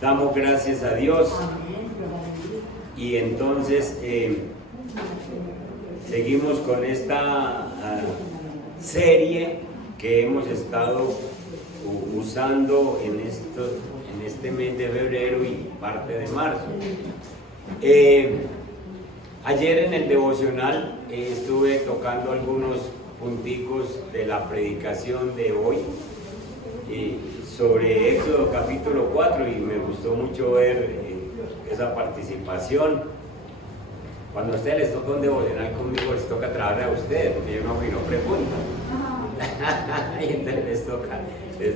Damos gracias a Dios y entonces seguimos con esta serie que hemos estado usando en este mes de febrero y parte de marzo. Ayer en el devocional estuve tocando algunos punticos de la predicación de hoy sobre Éxodo capítulo 4 y me gustó mucho ver esa participación. Cuando a ustedes les toca un devocional conmigo, les toca trabajar a ustedes, porque yo no pregunto. Y entonces les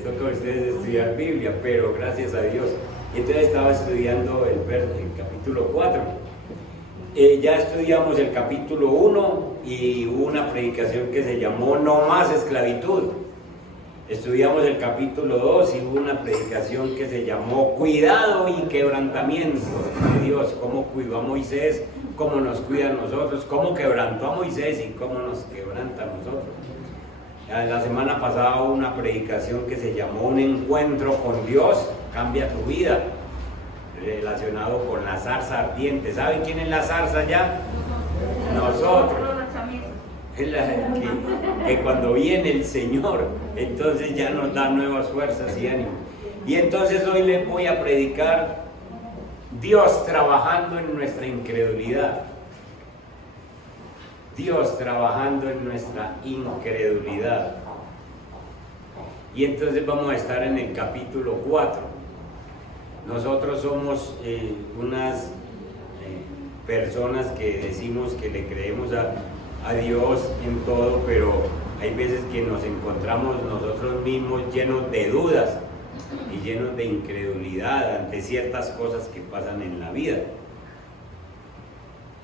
toca a ustedes estudiar Biblia, pero gracias a Dios. Y entonces estaba estudiando el capítulo 4. Ya estudiamos el capítulo 1 y hubo una predicación que se llamó No más esclavitud. Estudiamos el capítulo 2 y hubo una predicación que se llamó Cuidado y quebrantamiento de Dios, cómo cuidó a Moisés, cómo nos cuida a nosotros, cómo quebrantó a Moisés y cómo nos quebranta a nosotros. La semana pasada hubo una predicación que se llamó Un encuentro con Dios cambia tu vida, relacionado con la zarza ardiente. ¿Saben quién es la zarza ya? Nosotros. Es que cuando viene el Señor, entonces ya nos da nuevas fuerzas y ánimo. Y entonces hoy les voy a predicar Dios trabajando en nuestra incredulidad. Dios trabajando en nuestra incredulidad. Y entonces vamos a estar en el capítulo 4. Nosotros somos unas personas que decimos que le creemos a Dios en todo, pero hay veces que nos encontramos nosotros mismos llenos de dudas y llenos de incredulidad ante ciertas cosas que pasan en la vida.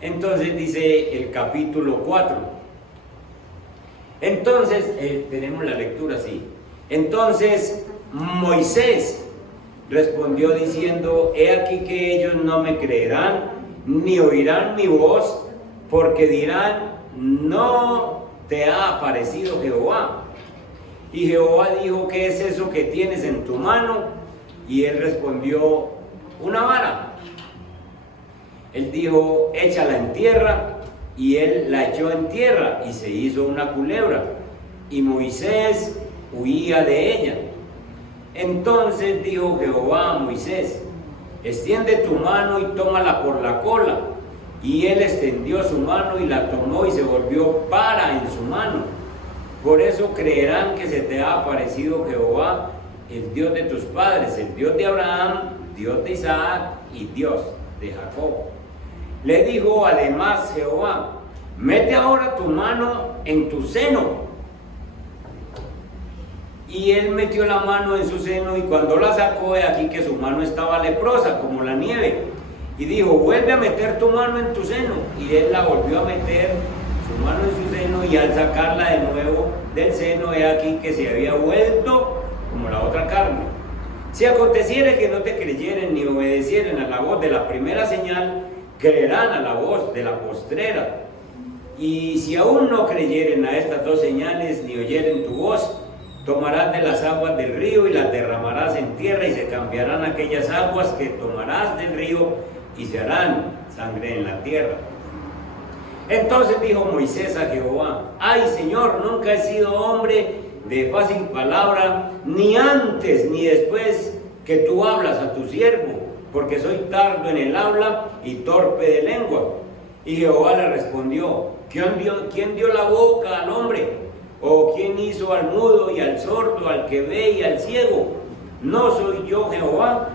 Entonces dice el capítulo 4. Entonces, tenemos la lectura así. Entonces Moisés respondió diciendo: He aquí que ellos no me creerán, ni oirán mi voz, porque dirán: No te ha aparecido Jehová. Y Jehová dijo: ¿Qué es eso que tienes en tu mano? Y él respondió: Una vara. Él dijo: Échala en tierra. Y él la echó en tierra y se hizo una culebra. Y Moisés huía de ella. Entonces dijo Jehová a Moisés: Extiende tu mano y tómala por la cola. Y él extendió su mano y la tomó y se volvió para en su mano. Por eso creerán que se te ha aparecido Jehová, el Dios de tus padres, el Dios de Abraham, Dios de Isaac y Dios de Jacob. Le dijo además Jehová: Mete ahora tu mano en tu seno. Y él metió la mano en su seno, y cuando la sacó, de aquí que su mano estaba leprosa como la nieve. Y dijo: Vuelve a meter tu mano en tu seno. Y él la volvió a meter su mano en su seno, y al sacarla de nuevo del seno, he aquí que se había vuelto como la otra carne. Si aconteciere que no te creyeren ni obedecieren a la voz de la primera señal, creerán a la voz de la postrera. Y si aún no creyeren a estas dos señales, ni oyeren tu voz, tomarás de las aguas del río y las derramarás en tierra, y se cambiarán aquellas aguas que tomarás del río, y se harán sangre en la tierra. Entonces dijo Moisés a Jehová: Ay, Señor, nunca he sido hombre de fácil palabra, ni antes ni después que tú hablas a tu siervo, porque soy tardo en el habla y torpe de lengua. Y Jehová le respondió: ¿Quién dio la boca al hombre? ¿O quién hizo al mudo y al sordo, al que ve y al ciego? ¿No soy yo Jehová?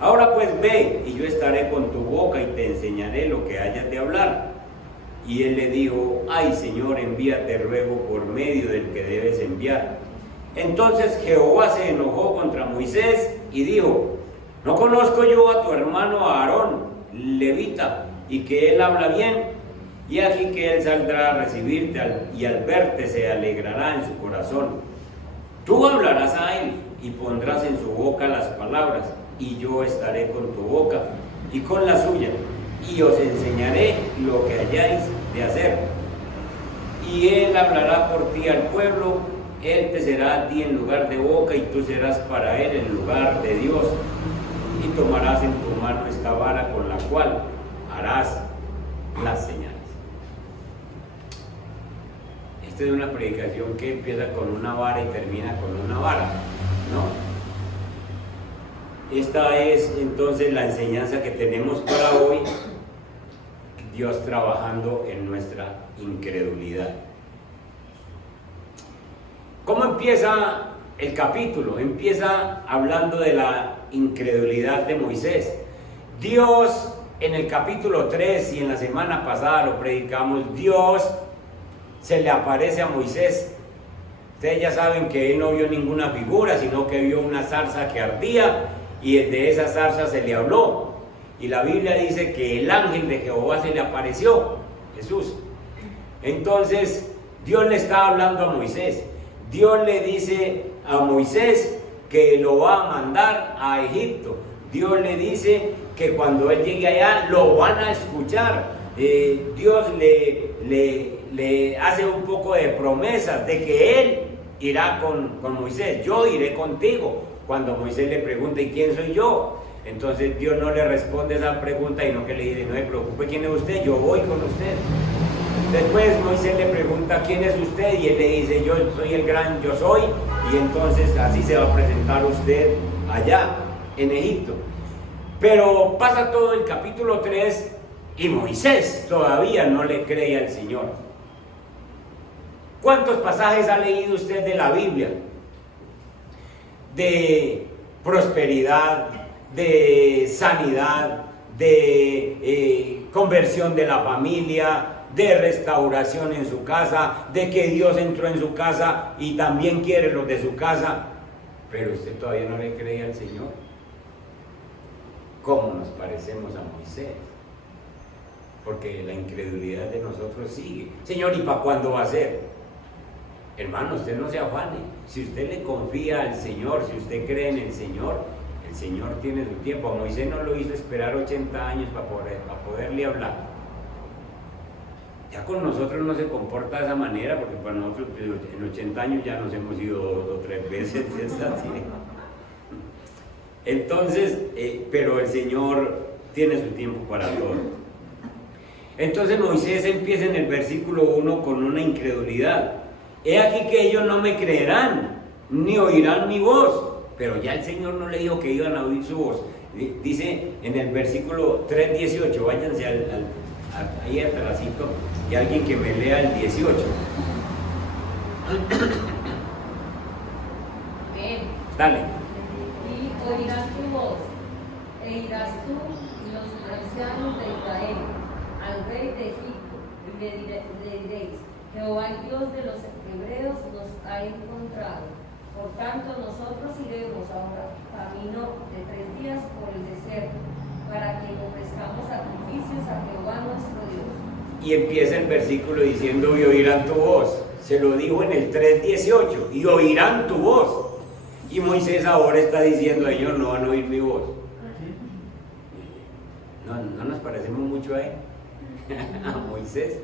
Ahora pues ve, y yo estaré con tu boca y te enseñaré lo que hayas de hablar. Y él le dijo: Ay, Señor, envíate ruego por medio del que debes enviar. Entonces Jehová se enojó contra Moisés y dijo: ¿No conozco yo a tu hermano Aarón, levita, y que él habla bien? Y aquí que él saldrá a recibirte, y al verte se alegrará en su corazón. Tú hablarás a él y pondrás en su boca las palabras, y yo estaré con tu boca y con la suya, y os enseñaré lo que hayáis de hacer. Y él hablará por ti al pueblo, él te será a ti en lugar de boca, y tú serás para él en lugar de Dios. Y tomarás en tu mano esta vara con la cual harás las señales. Esta es una predicación que empieza con una vara y termina con una vara, ¿no? Esta es entonces la enseñanza que tenemos para hoy, Dios trabajando en nuestra incredulidad. ¿Cómo empieza el capítulo? Empieza hablando de la incredulidad de Moisés. Dios, en el capítulo 3 y en la semana pasada lo predicamos, Dios se le aparece a Moisés. Ustedes ya saben que él no vio ninguna figura, sino que vio una zarza que ardía y de esa zarza se le habló. Y la Biblia dice que el ángel de Jehová se le apareció, Jesús. Entonces Dios le está hablando a Moisés. Dios le dice a Moisés que lo va a mandar a Egipto. Dios le dice que cuando él llegue allá lo van a escuchar. Dios le hace un poco de promesas de que él irá con Moisés. Yo iré contigo. Cuando Moisés le pregunta, ¿y quién soy yo? Entonces Dios no le responde esa pregunta, sino que le dice, no se preocupe, ¿quién es usted? Yo voy con usted. Después Moisés le pregunta, ¿quién es usted? Y él le dice, yo soy el gran yo soy. Y entonces así se va a presentar usted allá en Egipto. Pero pasa todo el capítulo 3 y Moisés todavía no le cree al Señor. ¿Cuántos pasajes ha leído usted de la Biblia? De prosperidad, de sanidad, de conversión de la familia, de restauración en su casa, de que Dios entró en su casa y también quiere los de su casa, pero usted todavía no le cree al Señor. ¿Cómo nos parecemos a Moisés? Porque la incredulidad de nosotros sigue. Señor, ¿y para cuándo va a ser? Hermano, usted no se afane. Si usted le confía al Señor, si usted cree en el Señor tiene su tiempo. A Moisés no lo hizo esperar 80 años para poderle hablar. Ya con nosotros no se comporta de esa manera, porque para nosotros en 80 años ya nos hemos ido 2 o 3 veces. Entonces, pero el Señor tiene su tiempo para todo. Entonces Moisés empieza en el versículo 1 con una incredulidad. He aquí que ellos no me creerán, ni oirán mi voz. Pero ya el Señor no le dijo que iban a oír su voz. Dice en el versículo 3:18, váyanse ahí atrásito, y alguien que me lea el 18. Bien. Dale. Y oirás tu voz, e irás tú y los ancianos de Israel al rey de Egipto, y le diréis, Jehová el Dios de los hebreos nos ha encontrado. Por tanto, nosotros iremos ahora camino de 3 días por el desierto, para que ofrezcamos sacrificios a Jehová nuestro Dios. Y empieza el versículo diciendo, y oirán tu voz. Se lo dijo en el 3:18, y oirán tu voz. Y Moisés ahora está diciendo, ellos no van a oír mi voz. No nos parecemos mucho a él, a Moisés.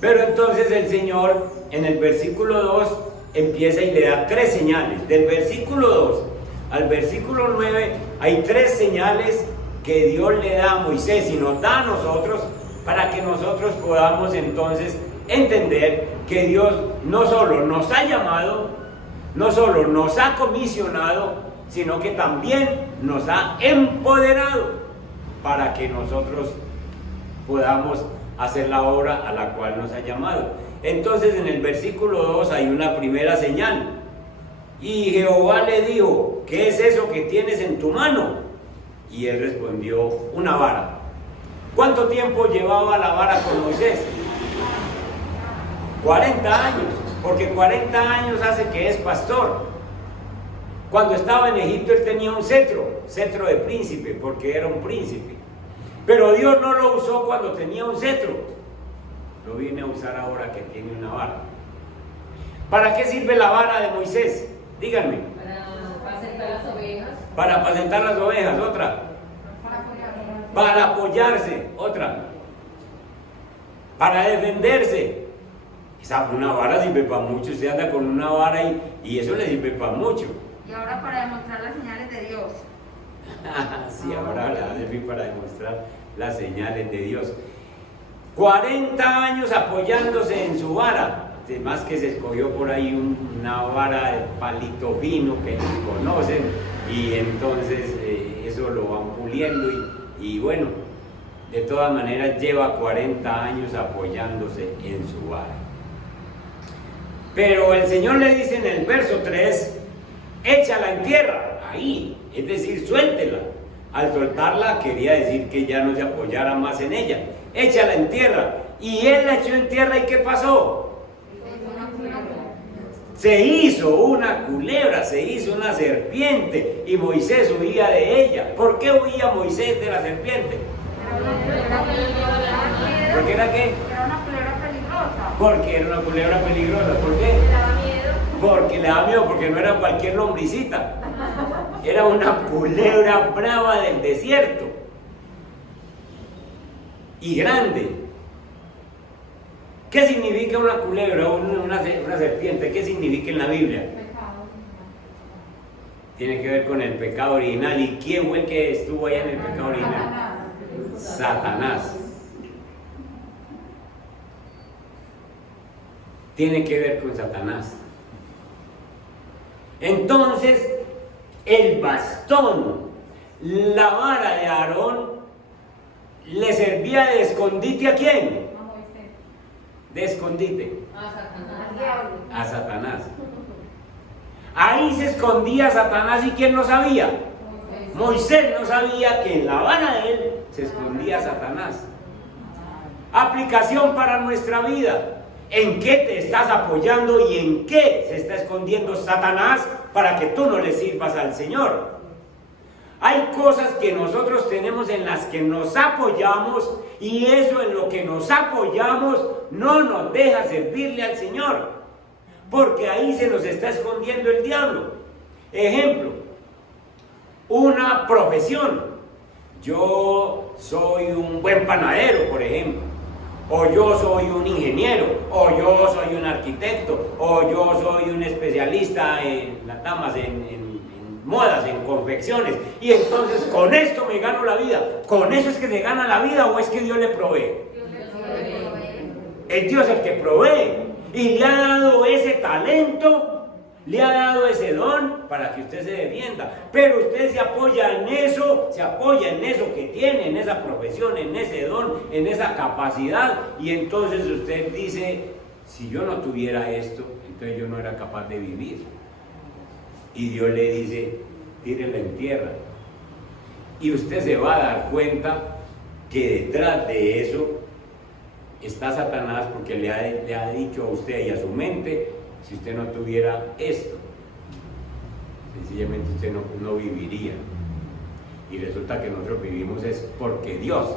Pero entonces el Señor en el versículo 2 empieza y le da 3 señales. Del versículo 2 al versículo 9 hay 3 señales que Dios le da a Moisés y nos da a nosotros, para que nosotros podamos entonces entender que Dios no solo nos ha llamado, no solo nos ha comisionado, sino que también nos ha empoderado para que nosotros podamos hacer la obra a la cual nos ha llamado. Entonces en el versículo 2 hay una primera señal. Y Jehová le dijo, ¿qué es eso que tienes en tu mano? Y él respondió, una vara. ¿Cuánto tiempo llevaba la vara con Moisés? 40 años, porque 40 años hace que es pastor. Cuando estaba en Egipto él tenía un cetro de príncipe, porque era un príncipe. Pero Dios no lo usó cuando tenía un cetro, lo viene a usar ahora que tiene una vara. ¿Para qué sirve la vara de Moisés? Díganme. Para apacentar las ovejas. Para apacentar las ovejas, otra. Para apoyarse, otra. Para defenderse. Una vara sirve para mucho. Usted anda con una vara y eso le sirve para mucho. Y ahora para demostrar las señales de Dios. Sí, ahora le va a servir para demostrar las señales de Dios. 40 años apoyándose en su vara, además que se escogió por ahí una vara de palito fino que ellos conocen, y entonces eso lo van puliendo y bueno, de todas maneras lleva 40 años apoyándose en su vara. Pero el Señor le dice en el verso 3, échala en tierra, ahí, es decir, suéltela. Al soltarla quería decir que ya no se apoyara más en ella. Échala en tierra. Y él la echó en tierra, ¿y qué pasó? Se hizo una culebra, se hizo una serpiente, y Moisés huía de ella. ¿Por qué huía Moisés de la serpiente? ¿Por qué era qué? Era una culebra peligrosa. Porque era una culebra peligrosa. ¿Por qué? Le daba miedo. Porque le daba miedo, porque no era cualquier lombricita. Era una culebra brava del desierto. Y grande. ¿Qué significa una culebra o una serpiente? ¿Qué significa en la Biblia? Tiene que ver con el pecado original. ¿Y quién fue el que estuvo allá en el pecado original? Satanás. Tiene que ver con Satanás. Entonces, el bastón, la vara de Aarón, le servía de escondite ¿a quién? A Moisés. De escondite Al diablo. a Satanás. Ahí se escondía Satanás, ¿y quién lo sabía? Moisés no sabía que en la vara de él se escondía Satanás. Aplicación para nuestra vida. ¿En qué te estás apoyando y en qué se está escondiendo Satanás para que tú no le sirvas al Señor? Hay cosas que nosotros tenemos en las que nos apoyamos, y eso en lo que nos apoyamos no nos deja servirle al Señor, porque ahí se nos está escondiendo el diablo. Ejemplo, una profesión. Yo soy un buen panadero, por ejemplo. O yo soy un ingeniero, o yo soy un arquitecto, o yo soy un especialista en las damas, en modas, en confecciones, y entonces con esto me gano la vida. ¿Con eso es que se gana la vida o es que Dios le provee? Es Dios el que provee, y le ha dado ese talento, le ha dado ese don para que usted se defienda, pero usted se apoya en eso que tiene, en esa profesión, en ese don, en esa capacidad, y entonces usted dice, si yo no tuviera esto, entonces yo no era capaz de vivir. Y Dios le dice, tírela en tierra. Y usted se va a dar cuenta que detrás de eso está Satanás, porque le ha dicho a usted y a su mente, si usted no tuviera esto, sencillamente usted no viviría. Y resulta que nosotros vivimos es porque Dios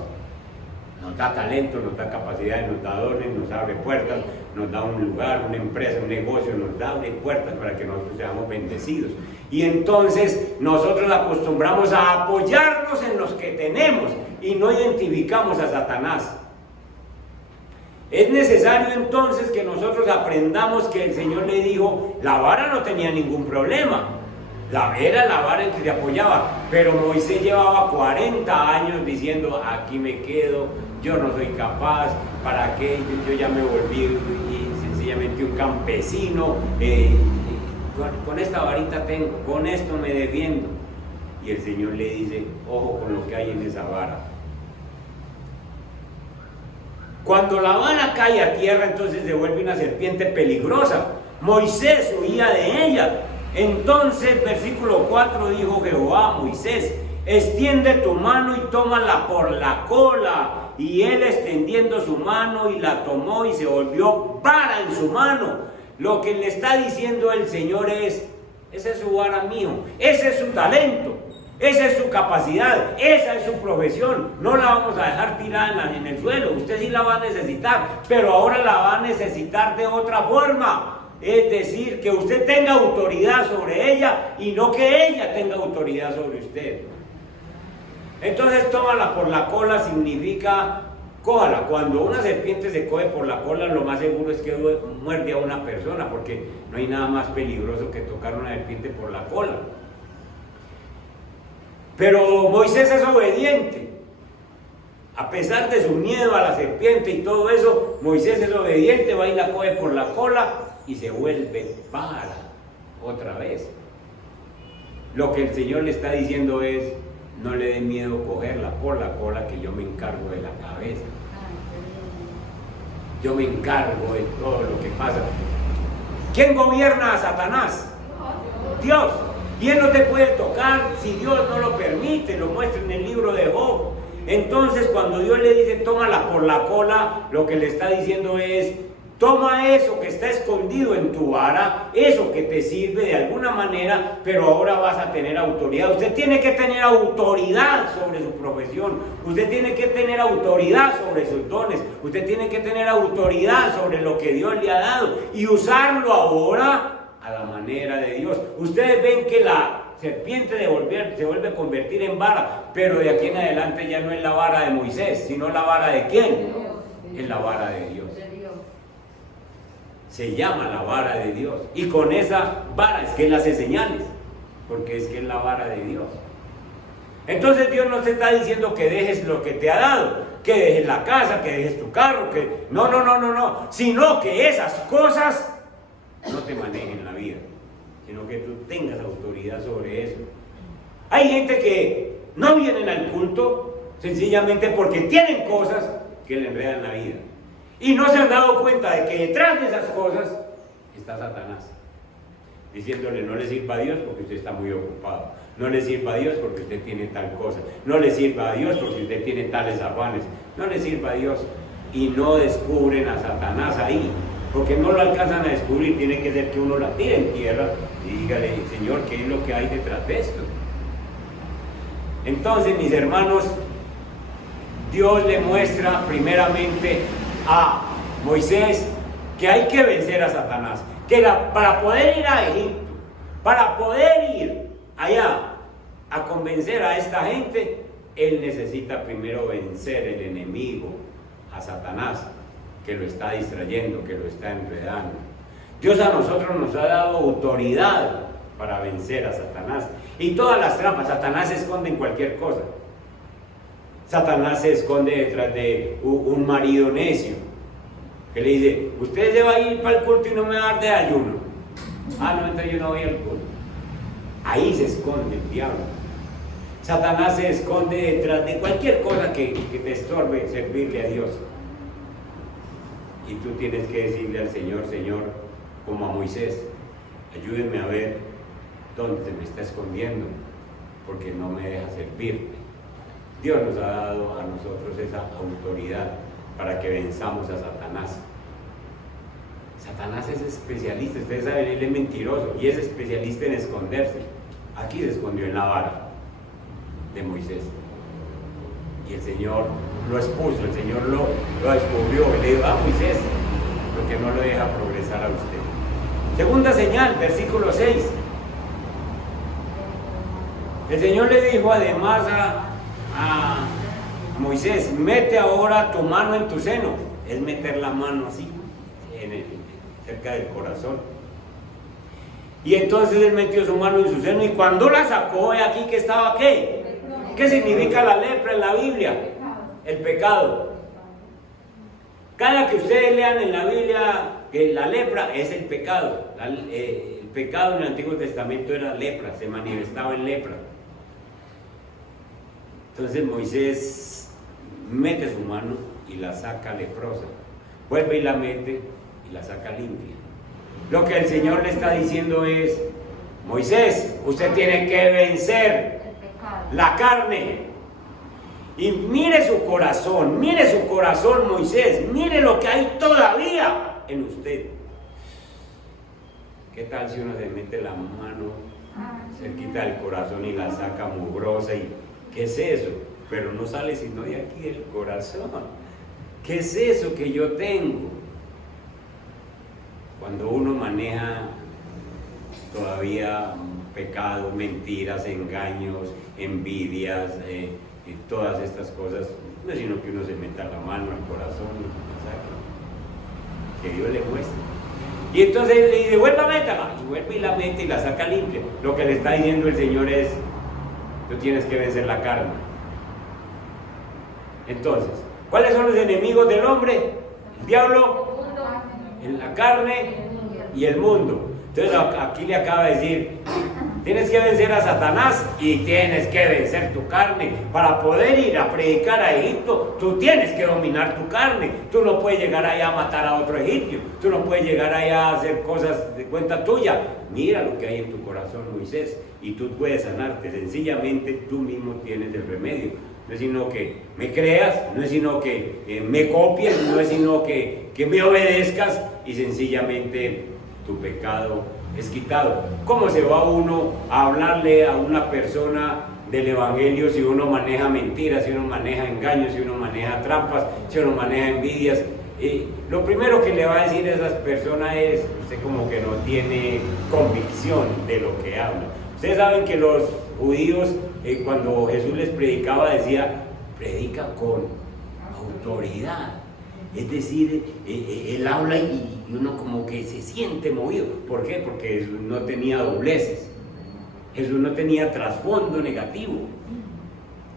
nos da talento, nos da capacidades, nos da dones, nos abre puertas, nos da un lugar, una empresa, un negocio, nos abre puertas para que nosotros seamos bendecidos. Y entonces nosotros acostumbramos a apoyarnos en los que tenemos y no identificamos a Satanás. Es necesario entonces que nosotros aprendamos que el Señor le dijo, la vara no tenía ningún problema, era la vara en que se apoyaba, pero Moisés llevaba 40 años diciendo, aquí me quedo, yo no soy capaz, ¿para qué? Yo ya me volví sencillamente un campesino, con esta varita tengo, con esto me defiendo. Y el Señor le dice, ojo con lo que hay en esa vara. Cuando la vara cae a tierra, entonces se vuelve una serpiente peligrosa. Moisés huía de ella. Entonces, versículo 4, dijo Jehová a Moisés, extiende tu mano y tómala por la cola. Y él extendiendo su mano y la tomó y se volvió vara en su mano. Lo que le está diciendo el Señor es, ese es su vara mío, ese es su talento. Esa es su capacidad, esa es su profesión. No la vamos a dejar tirada en el suelo. Usted sí la va a necesitar, pero ahora la va a necesitar de otra forma. Es decir, que usted tenga autoridad sobre ella y no que ella tenga autoridad sobre usted. Entonces, tómala por la cola significa, cójala. Cuando una serpiente se coge por la cola, lo más seguro es que muerde a una persona, porque no hay nada más peligroso que tocar una serpiente por la cola. Pero Moisés es obediente. A pesar de su miedo a la serpiente y todo eso, Moisés es obediente, va y la coge por la cola y se vuelve vara otra vez. Lo que el Señor le está diciendo es, no le dé miedo cogerla por la cola, que yo me encargo de la cabeza. Yo me encargo de todo lo que pasa. ¿Quién gobierna a Satanás? Dios. Y él no te puede tocar si Dios no lo permite, lo muestra en el libro de Job. Entonces, cuando Dios le dice, tómala por la cola, lo que le está diciendo es, toma eso que está escondido en tu vara, eso que te sirve de alguna manera, pero ahora vas a tener autoridad. Usted tiene que tener autoridad sobre su profesión, usted tiene que tener autoridad sobre sus dones, usted tiene que tener autoridad sobre lo que Dios le ha dado y usarlo ahora a la manera de Dios. Ustedes ven que la serpiente se vuelve a convertir en vara, pero de aquí en adelante ya no es la vara de Moisés, sino la vara de ¿quién? Es la vara de Dios. Se llama la vara de Dios. Y con esa vara es que él hace señales, porque es que es la vara de Dios. Entonces Dios no te está diciendo que dejes lo que te ha dado, que dejes la casa, que dejes tu carro, que no, sino que esas cosas no te manejen la vida, sino que tú tengas autoridad sobre eso. Hay gente que no vienen al culto sencillamente porque tienen cosas que le enredan la vida y no se han dado cuenta de que detrás de esas cosas está Satanás diciéndole, no le sirva a Dios porque usted está muy ocupado, no le sirva a Dios porque usted tiene tal cosa, no le sirva a Dios porque usted tiene tales afanes, no le sirva a Dios. Y no descubren a Satanás ahí, porque no lo alcanzan a descubrir. Tiene que ser que uno la tire en tierra y dígale, Señor, ¿qué es lo que hay detrás de esto? Entonces, mis hermanos, Dios le muestra primeramente a Moisés que hay que vencer a Satanás, que para poder ir a Egipto, para poder ir allá a convencer a esta gente, él necesita primero vencer el enemigo, a Satanás, que lo está distrayendo, que lo está enredando. Dios a nosotros nos ha dado autoridad para vencer a Satanás. Y todas las trampas, Satanás se esconde en cualquier cosa. Satanás se esconde detrás de un marido necio, que le dice, usted se va a ir para el culto y no me va a dar de ayuno. No, entonces yo no voy al culto. Ahí se esconde el diablo. Satanás se esconde detrás de cualquier cosa que te estorbe servirle a Dios. Y tú tienes que decirle al Señor, Señor, como a Moisés, ayúdenme a ver dónde se me está escondiendo, porque no me deja servirte. Dios nos ha dado a nosotros esa autoridad para que venzamos a Satanás. Satanás es especialista, ustedes saben, él es mentiroso y es especialista en esconderse. Aquí se escondió en la vara de Moisés y el Señor lo expuso, el Señor lo descubrió y le dijo a Moisés, porque no lo deja progresar a usted. Segunda señal, versículo 6. El Señor le dijo además a Moisés, mete ahora tu mano en tu seno. Es meter la mano así cerca del corazón. Y entonces él metió su mano en su seno y cuando la sacó, aquí que estaba ¿qué? ¿Qué significa la lepra en la Biblia? El pecado. Cada que ustedes lean en la Biblia que la lepra es el pecado. El pecado en el Antiguo Testamento era lepra, se manifestaba en lepra. Entonces Moisés mete su mano y la saca leprosa. Vuelve y la mete y la saca limpia. Lo que el Señor le está diciendo es, Moisés, usted tiene que vencer la carne. Y mire su corazón, Moisés, mire lo que hay todavía en usted. ¿Qué tal si uno se mete la mano cerquita del corazón y la saca mugrosa? ¿Y qué es eso? Pero no sale sino de aquí del corazón. ¿Qué es eso que yo tengo? Cuando uno maneja todavía pecado, mentiras, engaños, envidias, y todas estas cosas, no es sino que uno se meta la mano al corazón y la saque, que Dios le muestre. Y entonces le dice, vuelva a métala, y vuelve y la mete y la saca limpia. Lo que le está diciendo el Señor es, tú tienes que vencer la carne. Entonces, ¿cuáles son los enemigos del hombre? El diablo, la carne y el mundo. Entonces aquí le acaba de decir, tienes que vencer a Satanás y tienes que vencer tu carne. Para poder ir a predicar a Egipto, tú tienes que dominar tu carne. Tú no puedes llegar allá a matar a otro egipcio. Tú no puedes llegar allá a hacer cosas de cuenta tuya. Mira lo que hay en tu corazón, Moisés, y tú puedes sanarte. Sencillamente tú mismo tienes el remedio. No es sino que me creas, no es sino que me copies, no es sino que me obedezcas y sencillamente tu pecado es quitado. ¿Cómo se va uno a hablarle a una persona del evangelio si uno maneja mentiras, si uno maneja engaños, si uno maneja trampas, si uno maneja envidias? Lo primero que le va a decir a esas personas es, usted como que no tiene convicción de lo que habla. Ustedes saben que los judíos, cuando Jesús les predicaba, decía, predica con autoridad. Es decir, él habla y uno como que se siente movido. ¿Por qué? Porque Jesús no tenía dobleces. Jesús no tenía trasfondo negativo.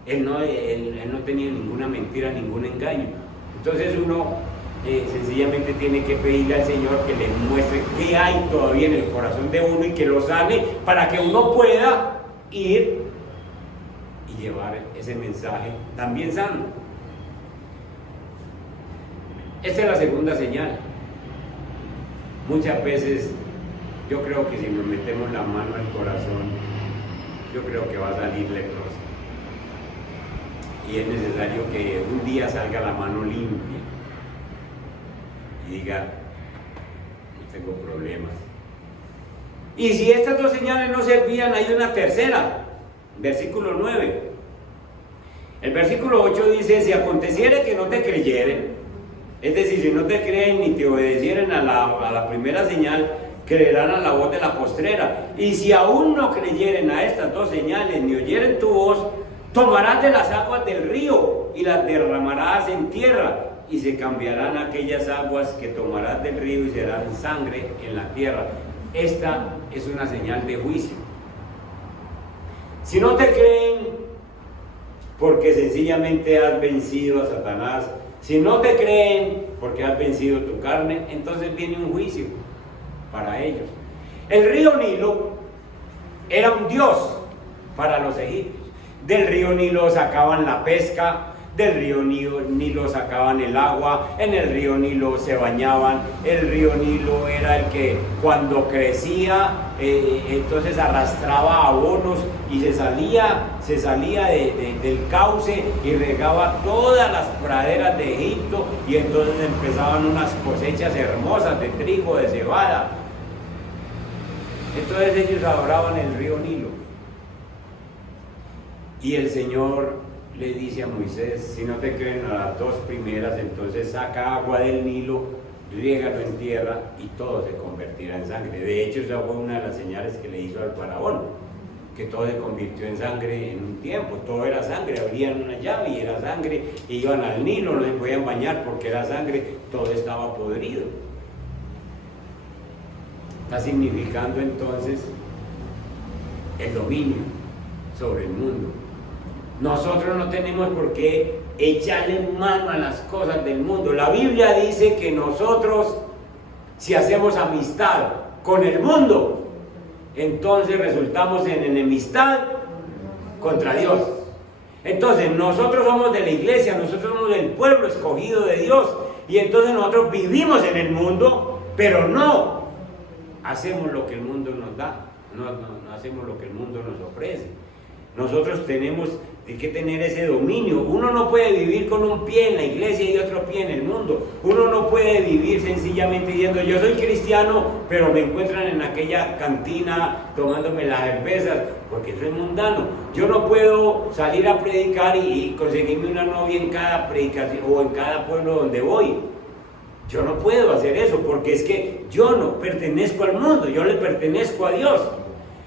Él no tenía ninguna mentira, ningún engaño. Entonces uno sencillamente tiene que pedirle al Señor que le muestre qué hay todavía en el corazón de uno y que lo sane para que uno pueda ir y llevar ese mensaje también sano. Esta es la segunda señal. Muchas veces yo creo que si nos metemos la mano al corazón, yo creo que va a salir leprosa. Y es necesario que un día salga la mano limpia y diga, no tengo problemas. Y si estas dos señales no servían, hay una tercera, versículo 9. El versículo 8 dice, si aconteciere que no te creyeren, es decir, si no te creen ni te obedecieren a la primera señal, creerán a la voz de la postrera. Y si aún no creyeren a estas dos señales, ni oyeren tu voz, tomarás de las aguas del río y las derramarás en tierra, y se cambiarán aquellas aguas que tomarás del río y serán sangre en la tierra. Esta es una señal de juicio. Si no te creen, porque sencillamente has vencido a Satanás, si no te creen porque has vencido tu carne, entonces viene un juicio para ellos. El río Nilo era un dios para los egipcios. Del río Nilo sacaban la pesca, del río Nilo sacaban el agua, en el río Nilo se bañaban. El río Nilo era el que cuando crecía entonces arrastraba abonos y se salía del cauce y regaba todas las praderas de Egipto, y entonces empezaban unas cosechas hermosas de trigo, de cebada. Entonces ellos adoraban el río Nilo. Y el Señor le dice a Moisés, si no te creen a las dos primeras, entonces saca agua del Nilo, riégalo en tierra y todo se convertirá en sangre. De hecho, esa fue una de las señales que le hizo al faraón, que todo se convirtió en sangre en un tiempo. Todo era sangre, abrían una llave y era sangre, y iban al Nilo, no se podían bañar porque era sangre, todo estaba podrido. Está significando entonces el dominio sobre el mundo. Nosotros no tenemos por qué echarle mano a las cosas del mundo. La Biblia dice que nosotros, si hacemos amistad con el mundo, entonces resultamos en enemistad contra Dios. Entonces nosotros somos de la iglesia, nosotros somos del pueblo escogido de Dios, y entonces nosotros vivimos en el mundo, pero no hacemos lo que el mundo nos da, no hacemos lo que el mundo nos ofrece. Nosotros tenemos que tener ese dominio. Uno no puede vivir con un pie en la iglesia y otro pie en el mundo. Uno no puede vivir sencillamente diciendo yo soy cristiano, pero me encuentran en aquella cantina tomándome las cervezas, porque soy mundano. Yo no puedo salir a predicar y conseguirme una novia en cada predicación o en cada pueblo donde voy. Yo no puedo hacer eso, porque es que yo no pertenezco al mundo, yo le pertenezco a Dios.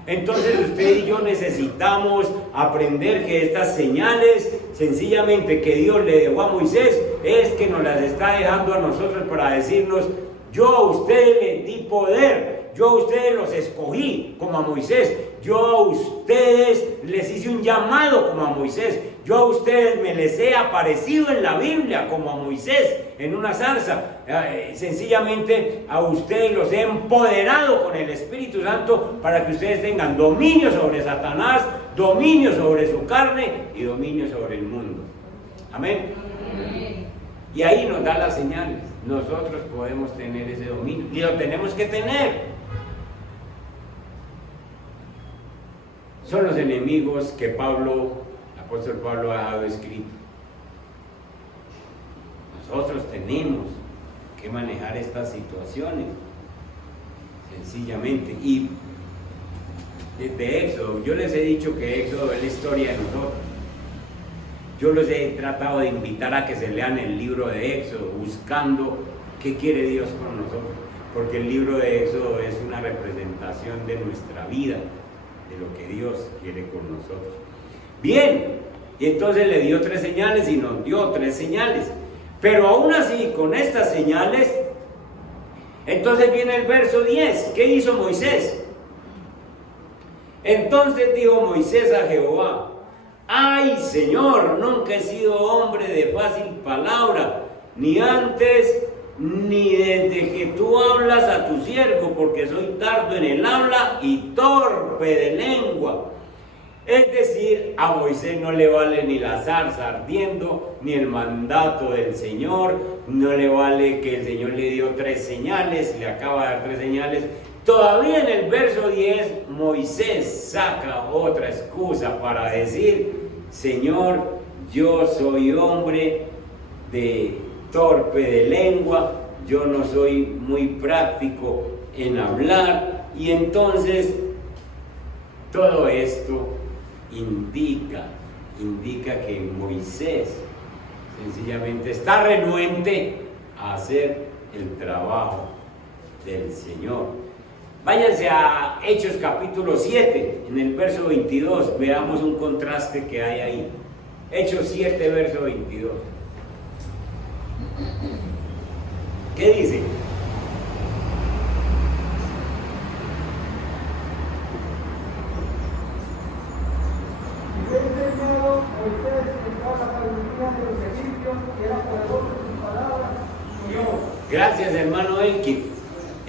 Entonces usted y yo necesitamos aprender que estas señales, sencillamente que Dios le dejó a Moisés, es que nos las está dejando a nosotros para decirnos, yo a ustedes les di poder, yo a ustedes los escogí como a Moisés, yo a ustedes les hice un llamado como a Moisés, yo a ustedes me les he aparecido en la Biblia como a Moisés en una zarza, sencillamente a ustedes los he empoderado con el Espíritu Santo para que ustedes tengan dominio sobre Satanás, dominio sobre su carne y dominio sobre el mundo. Amén. Y ahí nos da las señales. Nosotros podemos tener ese dominio y lo tenemos que tener. Son los enemigos que el apóstol Pablo ha dejado escrito. Nosotros tenemos que manejar estas situaciones sencillamente. Y desde Éxodo, yo les he dicho que Éxodo es la historia de nosotros. Yo los he tratado de invitar a que se lean el libro de Éxodo, buscando qué quiere Dios con nosotros, porque el libro de Éxodo es una representación de nuestra vida, de lo que Dios quiere con nosotros. Bien, y entonces le dio 3 señales y nos dio 3 señales, pero aún así, con estas señales, entonces viene el verso 10, ¿qué hizo Moisés? Entonces dijo Moisés a Jehová: ay, Señor, nunca he sido hombre de fácil palabra, ni antes ni desde que tú hablas a tu siervo, porque soy tardo en el habla y torpe de lengua. Es decir, a Moisés no le vale ni la zarza ardiendo, ni el mandato del Señor, no le vale que el Señor le dio 3 señales, le acaba de dar 3 señales. Todavía en el verso 10, Moisés saca otra excusa para decir: Señor, yo soy hombre de torpe de lengua, yo no soy muy práctico en hablar. Y entonces todo esto indica que Moisés sencillamente está renuente a hacer el trabajo del Señor. Váyanse a Hechos capítulo 7, en el verso 22, veamos un contraste que hay ahí. Hechos 7, verso 22. ¿Qué dice? Gracias, hermano Elkin.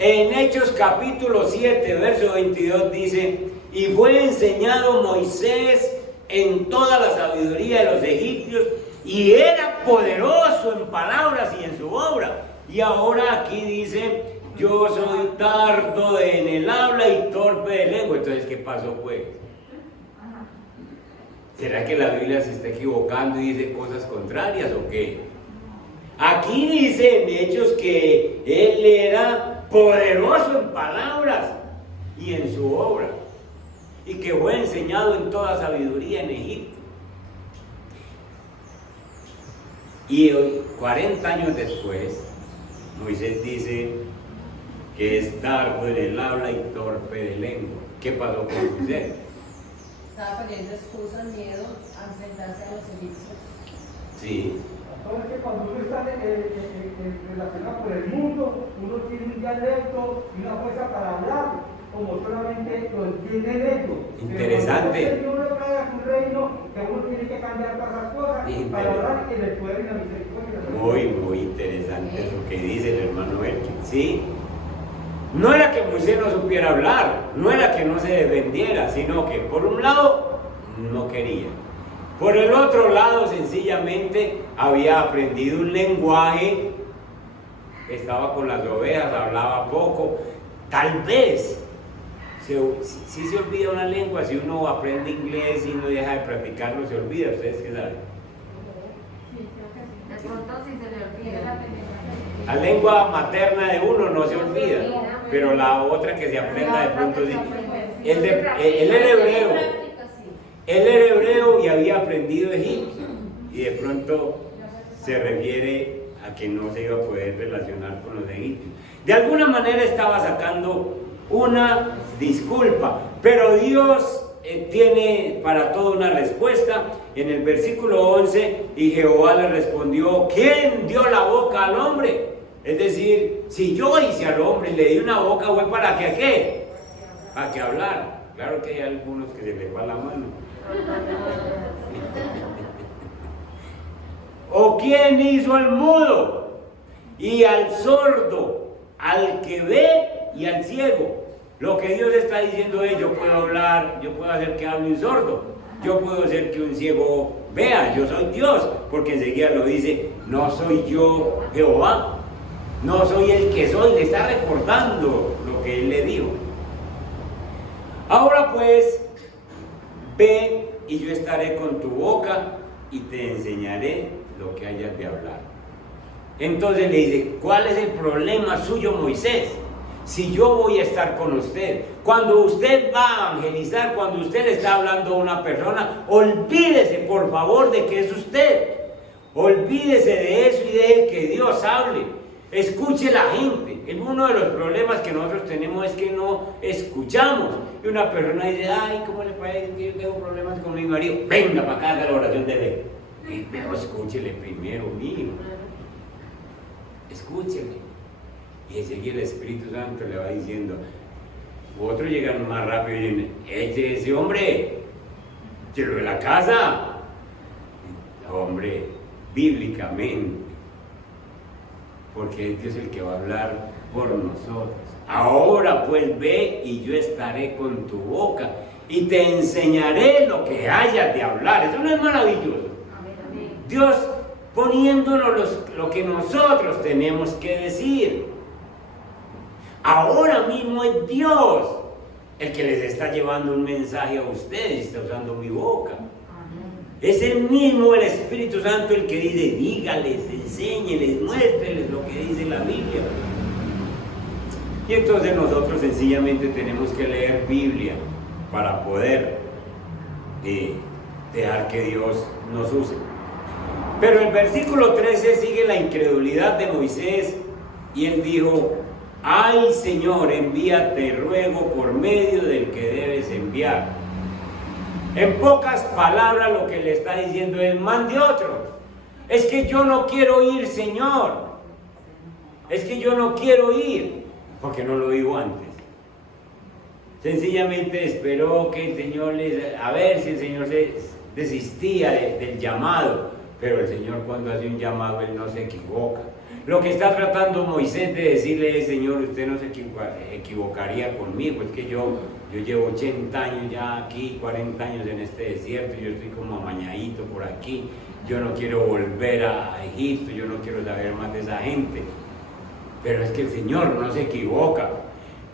En Hechos capítulo 7, verso 22 dice: y fue enseñado Moisés en toda la sabiduría de los egipcios, y era poderoso en palabras y en su obra. Y ahora aquí dice: yo soy tardo en el habla y torpe de lengua. Entonces, ¿qué pasó pues? ¿Será que la Biblia se está equivocando y dice cosas contrarias o qué? Aquí dice en Hechos que él era poderoso en palabras y en su obra, y que fue enseñado en toda sabiduría en Egipto. Y hoy, 40 años después, Moisés dice que es tardo en el habla y torpe de lengua. ¿Qué pasó con Moisés? Estaba poniendo excusas, miedo a enfrentarse a los egipcios. Sí. Entonces, cuando uno está relacionado con el mundo, uno tiene un dialecto y una fuerza para hablar, como solamente lo entienden ellos. Interesante. Pero cuando uno trae a su reino, que uno tiene que cambiar todas esas cosas para hablar y que le pueden la misericordia. Muy interesante eso que dice el hermano Elkin, ¿sí? No era que Moisés no supiera hablar, no era que no se defendiera, sino que por un lado no quería. Por el otro lado, sencillamente había aprendido un lenguaje, estaba con las ovejas, hablaba poco. Tal vez, si se olvida una lengua, si uno aprende inglés y no deja de practicarlo, se olvida. ¿Ustedes qué saben? De pronto si se le olvida. La lengua materna de uno no se olvida, pero la otra que se aprenda de pronto sí. Él era hebreo. Él era hebreo y había aprendido egipcio, y de pronto se refiere a que no se iba a poder relacionar con los egipcios. De alguna manera estaba sacando una disculpa, pero Dios tiene para todo una respuesta. En el versículo 11, y Jehová le respondió: ¿quién dio la boca al hombre? Es decir, si yo hice al hombre y le di una boca, fue para que ¿qué? Para que hablar. Claro que hay algunos que se les va la mano. ¿O quién hizo al mudo y al sordo, al que ve y al ciego? Lo que Dios está diciendo es, yo puedo hablar, yo puedo hacer que hable un sordo, yo puedo hacer que un ciego vea, yo soy Dios, porque enseguida lo dice, no soy yo Jehová, no soy el que soy, le está recordando lo que él le dijo. Ahora pues, ve y yo estaré con tu boca y te enseñaré lo que hayas de hablar. Entonces le dice, ¿cuál es el problema suyo, Moisés? Si yo voy a estar con usted, cuando usted va a evangelizar, cuando usted le está hablando a una persona, olvídese por favor de que es usted. Olvídese de eso y deje que Dios hable. Escuche la gente. Uno de los problemas que nosotros tenemos es que no escuchamos. Y una persona dice, ay, ¿cómo le parece que yo tengo problemas con mi marido? Venga para acá, haga la oración de fe. Pero escúchele primero, mío. Escúchele. Y enseguida el Espíritu Santo le va diciendo, otros llegan más rápido y dicen, ese hombre, llévelo de la casa. Hombre, bíblicamente, porque es Dios el que va a hablar por nosotros. Ahora pues ve y yo estaré con tu boca y te enseñaré lo que hayas de hablar. Eso no es maravilloso. Dios poniéndonos lo que nosotros tenemos que decir. Ahora mismo es Dios el que les está llevando un mensaje a ustedes, está usando mi boca. Es el mismo el Espíritu Santo el que dice, dígales, enséñeles, muéstreles lo que dice la Biblia. Y entonces nosotros sencillamente tenemos que leer Biblia para poder dejar que Dios nos use. Pero el versículo 13 sigue la incredulidad de Moisés y él dijo, ay Señor, envíate ruego por medio del que debes enviar. En pocas palabras lo que le está diciendo es, mande otro. Es que yo no quiero ir, Señor. Es que yo no quiero ir, porque no lo digo antes. Sencillamente esperó que el Señor a ver si el Señor desistía del llamado. Pero el Señor cuando hace un llamado, Él no se equivoca. Lo que está tratando Moisés de decirle es, Señor, usted no se equivocaría conmigo, es que yo llevo 80 años ya aquí, 40 años en este desierto, yo estoy como amañadito por aquí, yo no quiero volver a Egipto, yo no quiero saber más de esa gente. Pero es que el Señor no se equivoca.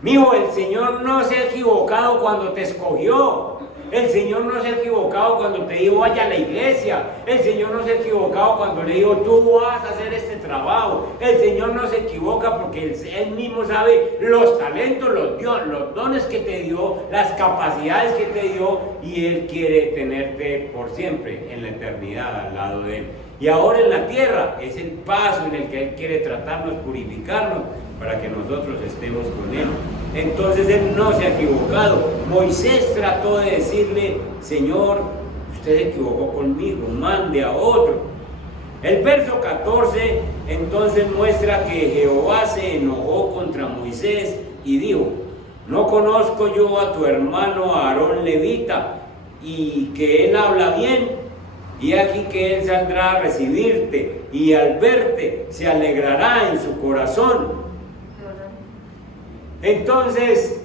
Mijo, el Señor no se ha equivocado cuando te escogió. El Señor no se ha equivocado cuando te dijo vaya a la iglesia. El Señor no se ha equivocado cuando le dijo tú vas a hacer este trabajo. El Señor no se equivoca porque Él mismo sabe los talentos, los dones que te dio, las capacidades que te dio, y Él quiere tenerte por siempre en la eternidad al lado de Él. Y ahora en la tierra es el paso en el que Él quiere tratarnos, purificarnos, para que nosotros estemos con Él. Entonces Él no se ha equivocado. Moisés trató de decirle, Señor, usted se equivocó conmigo, mande a otro. El verso 14 entonces muestra que Jehová se enojó contra Moisés y dijo, ¿no conozco yo a tu hermano Aarón levita y que él habla bien? Y aquí que él saldrá a recibirte y al verte se alegrará en su corazón. Entonces,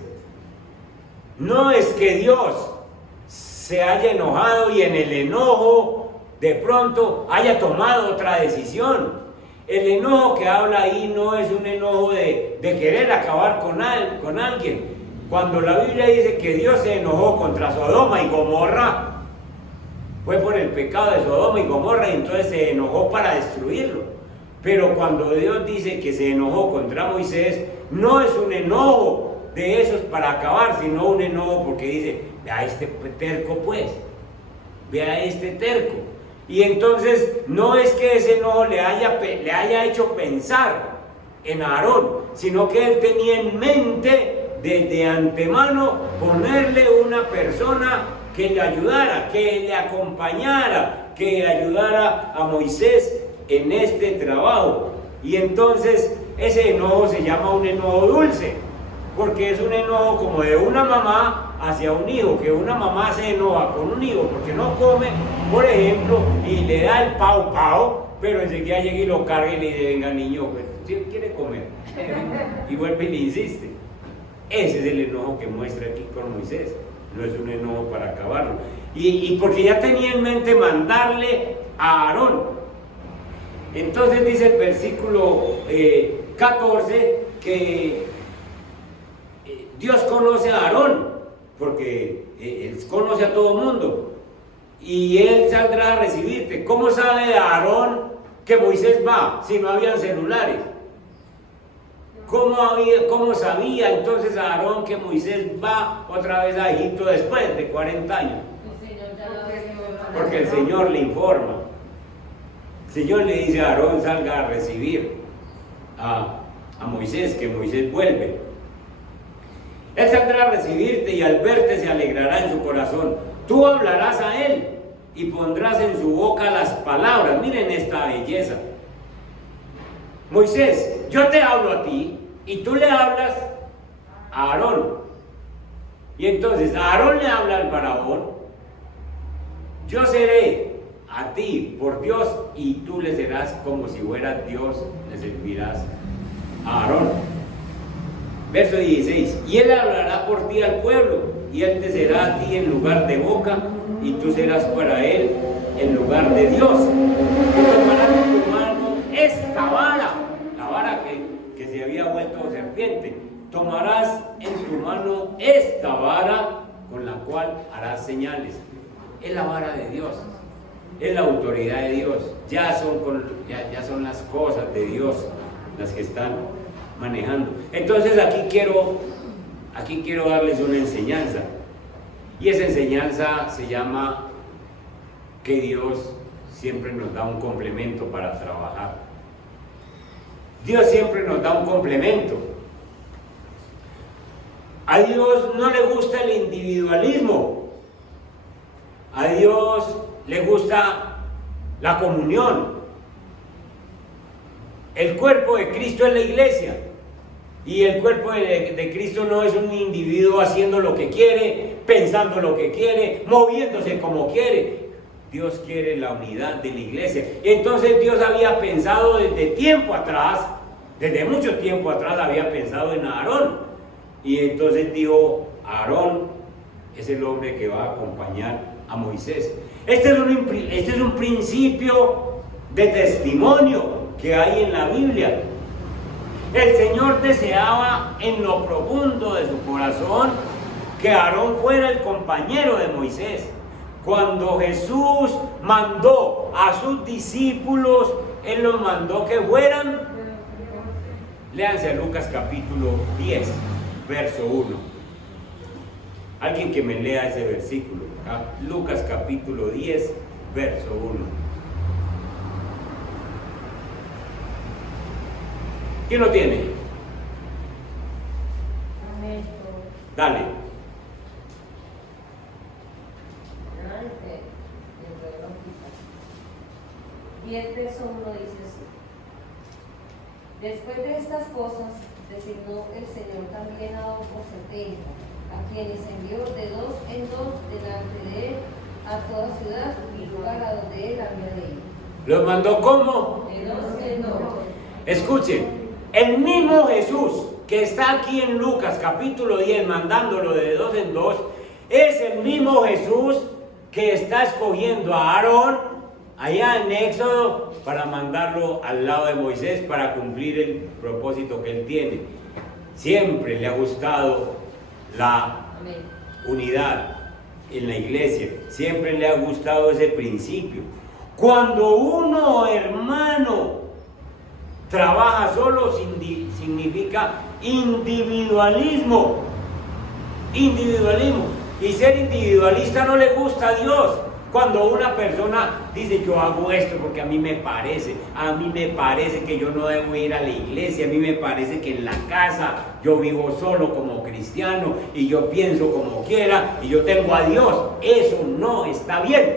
no es que Dios se haya enojado y en el enojo de pronto haya tomado otra decisión. El enojo que habla ahí no es un enojo de querer acabar con alguien. Cuando la Biblia dice que Dios se enojó contra Sodoma y Gomorra, fue por el pecado de Sodoma y Gomorra y entonces se enojó para destruirlo. Pero cuando Dios dice que se enojó contra Moisés, no es un enojo de esos para acabar, sino un enojo porque dice, vea este terco pues, vea este terco. Y entonces no es que ese enojo le haya hecho pensar en Aarón, sino que él tenía en mente desde antemano ponerle una persona que le ayudara, que le acompañara, que ayudara a Moisés en este trabajo. Y entonces ese enojo se llama un enojo dulce, porque es un enojo como de una mamá hacia un hijo, que una mamá se enoja con un hijo porque no come, por ejemplo, y le da el pau pau, pero enseguida llega y lo carga y le dice, venga niño, pues, ¿sí quiere comer? Y vuelve y le insiste. Ese es el enojo que muestra aquí con Moisés, no es un enojo para acabarlo. Y porque ya tenía en mente mandarle a Aarón. Entonces dice el versículo 14 que Dios conoce a Aarón, porque Él conoce a todo el mundo, y Él saldrá a recibirte. ¿Cómo sabe Aarón que Moisés va si no habían celulares? ¿Cómo sabía entonces Aarón que Moisés va otra vez a Egipto después de 40 años? Porque el Señor le informa. El Señor le dice a Aarón, salga a recibir a Moisés, que Moisés vuelve. Él saldrá a recibirte y al verte se alegrará en su corazón. Tú hablarás a él y pondrás en su boca las palabras. Miren esta belleza. Moisés, yo te hablo a ti y tú le hablas a Aarón. Y entonces Aarón le habla al faraón. Yo seré a ti por Dios y tú le serás como si fueras Dios, le servirás a Aarón. Verso 16, y él hablará por ti al pueblo, y él te será a ti en lugar de boca, y tú serás para él en lugar de Dios. Y tomarás en tu mano esta vara, la vara que se había vuelto serpiente. Tomarás en tu mano esta vara con la cual harás señales. Es la vara de Dios, es la autoridad de Dios. Ya son las cosas de Dios las que están manejando. Entonces aquí quiero darles una enseñanza, y esa enseñanza se llama que Dios siempre nos da un complemento para trabajar. Dios siempre nos da un complemento. A Dios no le gusta el individualismo, a Dios le gusta la comunión. El cuerpo de Cristo es la iglesia. Y el cuerpo de Cristo no es un individuo haciendo lo que quiere, pensando lo que quiere, moviéndose como quiere. Dios quiere la unidad de la iglesia. Entonces Dios había pensado desde tiempo atrás, desde mucho tiempo atrás había pensado en Aarón. Y entonces dijo, Aarón es el hombre que va a acompañar a Moisés. Este es un principio de testimonio que hay en la Biblia. El Señor deseaba en lo profundo de su corazón que Aarón fuera el compañero de Moisés. Cuando Jesús mandó a sus discípulos, Él los mandó que fueran. Léanse Lucas capítulo 10, verso 1. Alguien que me lea ese versículo. Lucas capítulo 10, verso 1. ¿Quién lo tiene? Dale. Y el verso 1 dice así: después de estas cosas designó el Señor también a otros 70, a quienes envió de 2 en 2 delante de él a toda ciudad y lugar a donde él había de ir. ¿Los mandó cómo? De 2 en 2. Escuchen. El mismo Jesús que está aquí en Lucas capítulo 10 mandándolo de 2 en 2 es el mismo Jesús que está escogiendo a Aarón allá en Éxodo para mandarlo al lado de Moisés para cumplir el propósito que él tiene. Siempre le ha gustado la unidad en la iglesia, siempre le ha gustado ese principio. Cuando uno, hermano, trabaja solo, significa individualismo. Y ser individualista no le gusta a Dios. Cuando una persona dice, yo hago esto porque a mí me parece que yo no debo ir a la iglesia, a mí me parece que en la casa yo vivo solo como cristiano y yo pienso como quiera y yo tengo a Dios. Eso no está bien,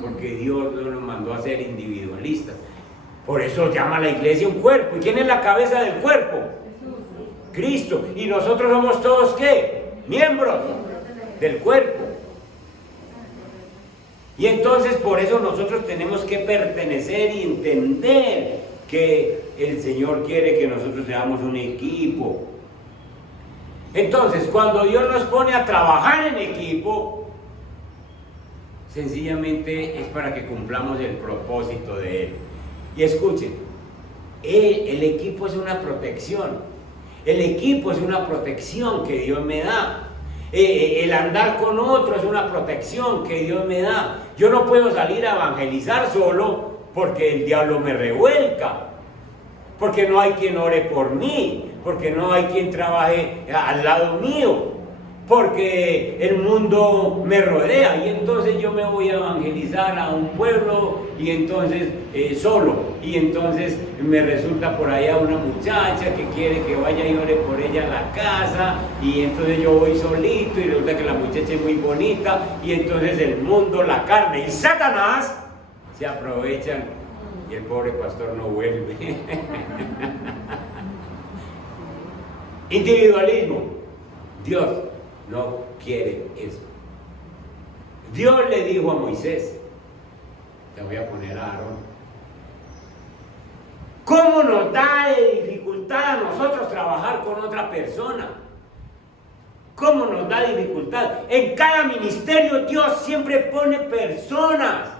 porque Dios no nos mandó a ser individualistas. Por eso llama a la iglesia un cuerpo. ¿Y quién es la cabeza del cuerpo? Cristo. ¿Y nosotros somos todos qué? Miembros del cuerpo. Y entonces por eso nosotros tenemos que pertenecer y entender que el Señor quiere que nosotros seamos un equipo. Entonces, cuando Dios nos pone a trabajar en equipo, sencillamente es para que cumplamos el propósito de Él. Y escuchen, el equipo es una protección. El equipo es una protección que Dios me da. El andar con otro es una protección que Dios me da. Yo no puedo salir a evangelizar solo porque el diablo me revuelca, porque no hay quien ore por mí, porque no hay quien trabaje al lado mío, porque el mundo me rodea y entonces yo me voy a evangelizar a un pueblo y entonces solo, y entonces me resulta por allá una muchacha que quiere que vaya y ore por ella a la casa, y entonces yo voy solito y resulta que la muchacha es muy bonita, y entonces el mundo, la carne y Satanás se aprovechan y el pobre pastor no vuelve. Individualismo. Dios no quiere eso. Dios le dijo a Moisés, te voy a poner a Aarón. ¿Cómo nos da de dificultad a nosotros trabajar con otra persona? ¿Cómo nos da dificultad? En cada ministerio Dios siempre pone personas.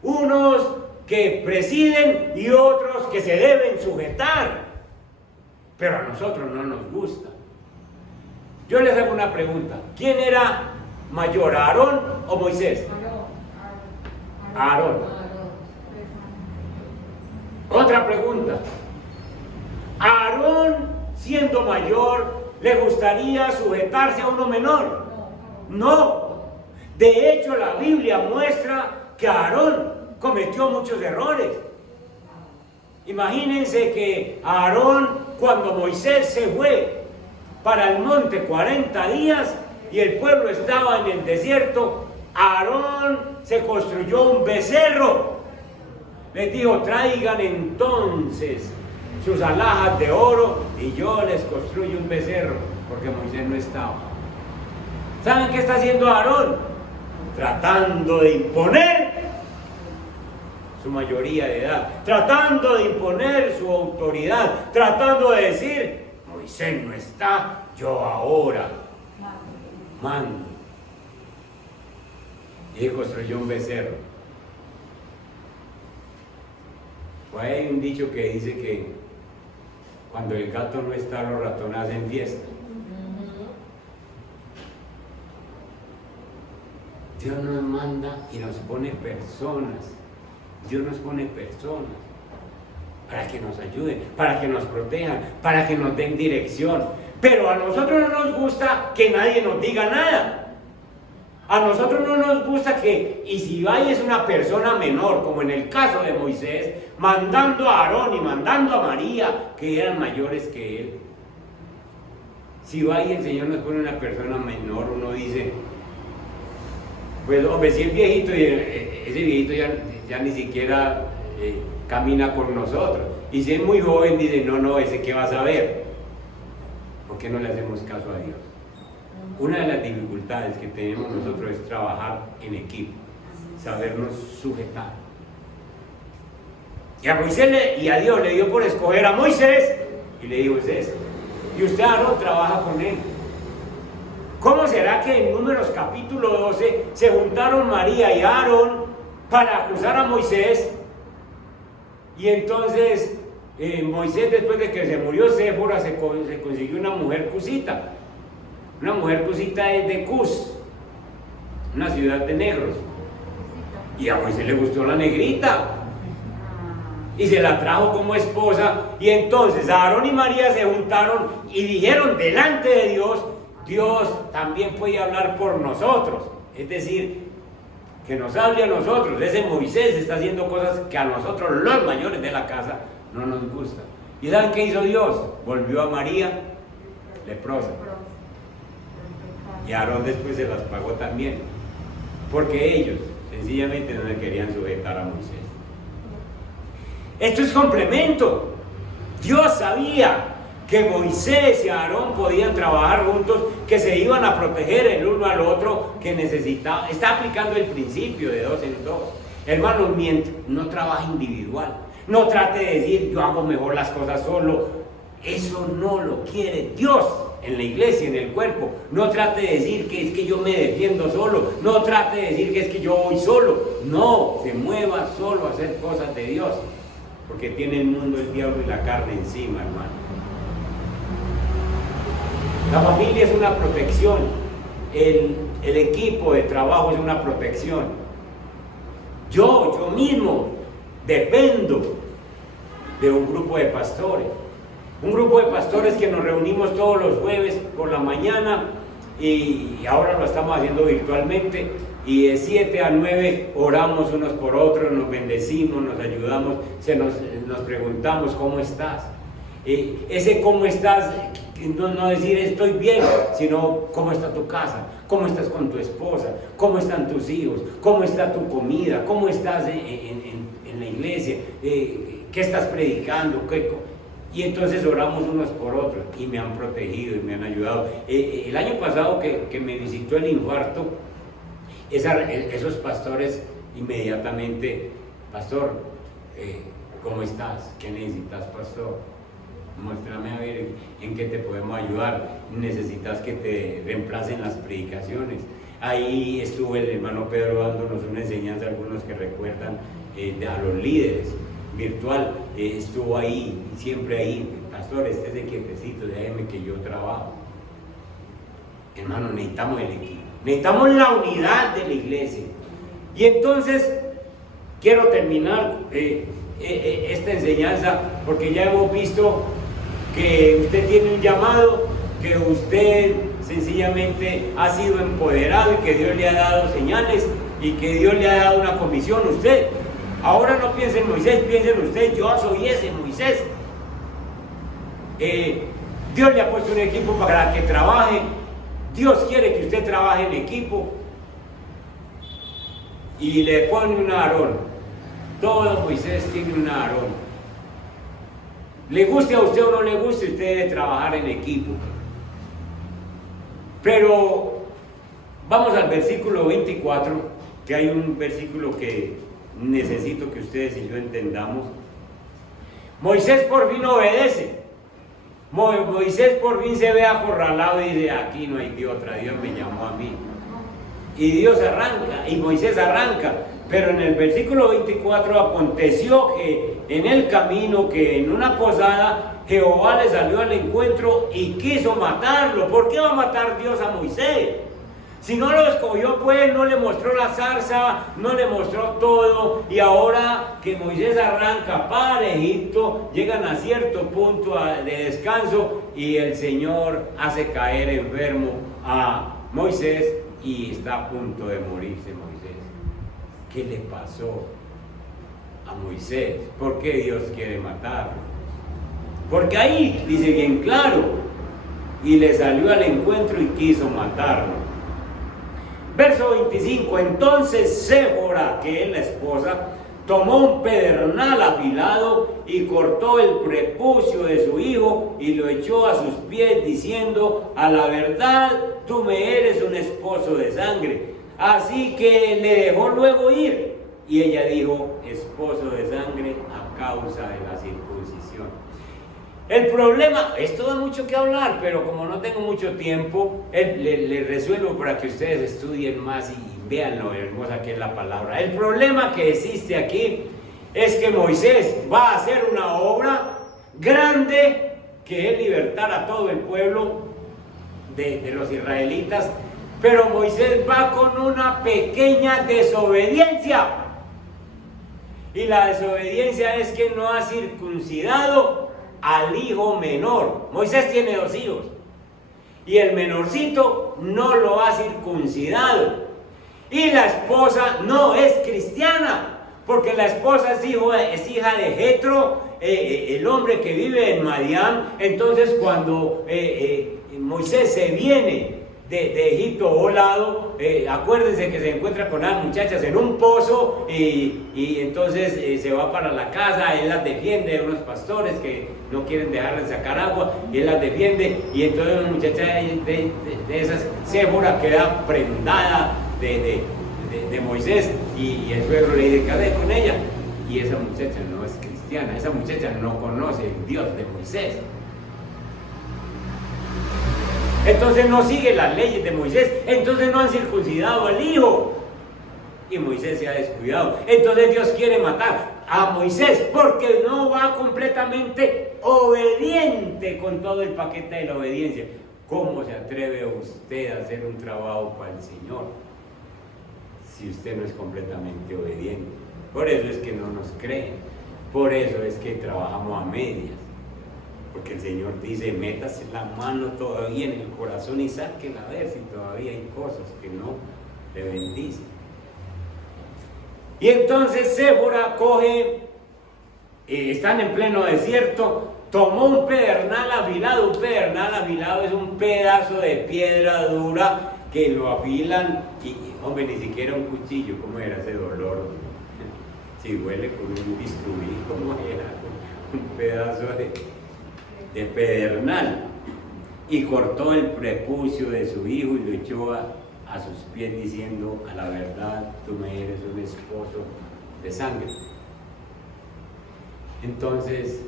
Unos que presiden y otros que se deben sujetar. Pero a nosotros no nos gusta. Yo les hago una pregunta. ¿Quién era mayor, Aarón o Moisés? Aarón. Otra pregunta. ¿A Aarón, siendo mayor, le gustaría sujetarse a uno menor? No. De hecho, la Biblia muestra que Aarón cometió muchos errores. Imagínense que Aarón, cuando Moisés se fue para el monte 40 días y el pueblo estaba en el desierto, Aarón se construyó un becerro. Les dijo, traigan entonces sus alhajas de oro y yo les construyo un becerro, porque Moisés no estaba. ¿Saben qué está haciendo Aarón? Tratando de imponer su mayoría de edad, tratando de imponer su autoridad, tratando de decir, Moisés no está, yo ahora mando. Y él construyó un becerro. Pues hay un dicho que dice que cuando el gato no está, los ratones hacen fiesta. Dios nos manda y nos pone personas. Dios nos pone personas para que nos ayuden, para que nos protejan, para que nos den dirección. Pero a nosotros no nos gusta que nadie nos diga nada. A nosotros no nos gusta que, y si va y es una persona menor, como en el caso de Moisés, mandando a Aarón y mandando a María, que eran mayores que él. Si va y el Señor nos pone una persona menor, uno dice, pues hombre, si es viejito, y ese viejito ya ni siquiera camina con nosotros. Y si es muy joven, dice, no, ese qué va a saber. ¿Por qué no le hacemos caso a Dios? Una de las dificultades que tenemos nosotros es trabajar en equipo, sabernos sujetar. Y a Moisés y a Dios le dio por escoger a Moisés y le dijo, es ese. Y usted, Aarón, trabaja con él. ¿Cómo será que en Números capítulo 12 se juntaron María y Aarón para acusar a Moisés? Y entonces Moisés, después de que se murió Séfora, se consiguió una mujer cusita. Una mujer cusita es de Cus, una ciudad de negros. Y a Moisés le gustó la negrita. Y se la trajo como esposa. Y entonces Aarón y María se juntaron y dijeron delante de Dios, Dios también puede hablar por nosotros. Es decir, que nos hable a nosotros. Ese Moisés está haciendo cosas que a nosotros, los mayores de la casa, no nos gustan. ¿Y saben qué hizo Dios? Volvió a María leprosa. Y Aarón después se las pagó también. Porque ellos sencillamente no le querían sujetar a Moisés. Esto es complemento. Dios sabía que Moisés y Aarón podían trabajar juntos, que se iban a proteger el uno al otro, que necesitaban. Está aplicando el principio de 2 en 2. Hermanos, no trabaje individual. No trate de decir, yo hago mejor las cosas solo. Eso no lo quiere Dios en la iglesia, en el cuerpo. No trate de decir que es que yo me defiendo solo. No trate de decir que es que yo voy solo. No, se mueva solo a hacer cosas de Dios. Porque tiene el mundo, el diablo y la carne encima, hermano. La familia es una protección. El equipo de trabajo es una protección. Yo mismo dependo de un grupo de pastores. Un grupo de pastores que nos reunimos todos los jueves por la mañana y ahora lo estamos haciendo virtualmente, y de 7 a 9 oramos unos por otros, nos bendecimos, nos ayudamos, nos preguntamos cómo estás. Ese cómo estás, no decir estoy bien, sino cómo está tu casa, cómo estás con tu esposa, cómo están tus hijos, cómo está tu comida, cómo estás en la iglesia, qué estás predicando, y entonces oramos unos por otros y me han protegido y me han ayudado. El año pasado que me visitó el infarto, esos pastores inmediatamente, pastor, ¿cómo estás? ¿Qué necesitas, pastor? Muéstrame a ver en qué te podemos ayudar. Necesitas que te reemplacen las predicaciones. Ahí estuvo el hermano Pedro dándonos una enseñanza, algunos que recuerdan, a los líderes virtual. Estuvo ahí, siempre ahí. Pastor, estése quietecito, déjeme que yo trabajo. Hermano, necesitamos el equipo, necesitamos la unidad de la iglesia. Y entonces quiero terminar esta enseñanza, porque ya hemos visto que usted tiene un llamado, que usted sencillamente ha sido empoderado y que Dios le ha dado señales y que Dios le ha dado una comisión. Usted ahora no piense en Moisés, piense en usted. Yo soy ese Moisés. Dios le ha puesto un equipo para que trabaje. Dios quiere que usted trabaje en equipo y le pone un Aarón. Todo Moisés tiene un Aarón. Le guste a usted o no le guste, usted debe trabajar en equipo. Pero vamos al versículo 24, que hay un versículo que necesito que ustedes y yo entendamos. Moisés por fin obedece. Moisés por fin se ve acorralado y dice, aquí no hay Dios, Dios me llamó a mí. Y Dios arranca, y Moisés arranca. Pero en el versículo 24 aconteció que en el camino, que en una posada, Jehová le salió al encuentro y quiso matarlo. ¿Por qué va a matar Dios a Moisés? Si no lo escogió, pues no le mostró la zarza, no le mostró todo. Y ahora que Moisés arranca para Egipto, llegan a cierto punto de descanso y el Señor hace caer enfermo a Moisés y está a punto de morirse Moisés. ¿Qué le pasó a Moisés? ¿Por qué Dios quiere matarlo? Porque ahí dice bien claro, y le salió al encuentro y quiso matarlo. Verso 25, entonces Sébora, que es la esposa, tomó un pedernal afilado y cortó el prepucio de su hijo y lo echó a sus pies, diciendo, a la verdad, tú me eres un esposo de sangre. Así que le dejó luego ir. Y ella dijo, esposo de sangre a causa de la circuncisión. El problema, esto da mucho que hablar, pero como no tengo mucho tiempo, le resuelvo para que ustedes estudien más y vean lo hermosa que es la palabra. El problema que existe aquí es que Moisés va a hacer una obra grande, que es libertar a todo el pueblo de los israelitas, pero Moisés va con una pequeña desobediencia. Y la desobediencia es que no ha circuncidado al hijo menor. Moisés tiene 2 hijos y el menorcito no lo ha circuncidado. Y la esposa no es cristiana, porque la esposa es hija de Jetro, el hombre que vive en Madián. Entonces cuando Moisés se viene de Egipto volado, acuérdense que se encuentra con las muchachas en un pozo y entonces se va para la casa, él las defiende, hay unos pastores que no quieren dejarle sacar agua y él las defiende y entonces una muchacha de esas, Séfora, queda prendada de Moisés y el suegro le dice, ¿qué hace con ella? Y esa muchacha no es cristiana, esa muchacha no conoce el Dios de Moisés. Entonces no sigue las leyes de Moisés, entonces no han circuncidado al hijo. Y Moisés se ha descuidado. Entonces Dios quiere matar a Moisés porque no va completamente obediente con todo el paquete de la obediencia. ¿Cómo se atreve usted a hacer un trabajo para el Señor si usted no es completamente obediente? Por eso es que no nos creen, por eso es que trabajamos a medias. Porque el Señor dice, métase la mano todavía en el corazón y sáquela a ver si todavía hay cosas que no le bendicen. Y entonces Séfora coge, están en pleno desierto, tomó un pedernal afilado. Un pedernal afilado es un pedazo de piedra dura que lo afilan y hombre, ni siquiera un cuchillo. ¿Cómo era ese dolor? Si huele con un bisturí, ¿cómo era? Un pedazo de pedernal, y cortó el prepucio de su hijo y lo echó a sus pies diciendo, a la verdad tú me eres un esposo de sangre. Entonces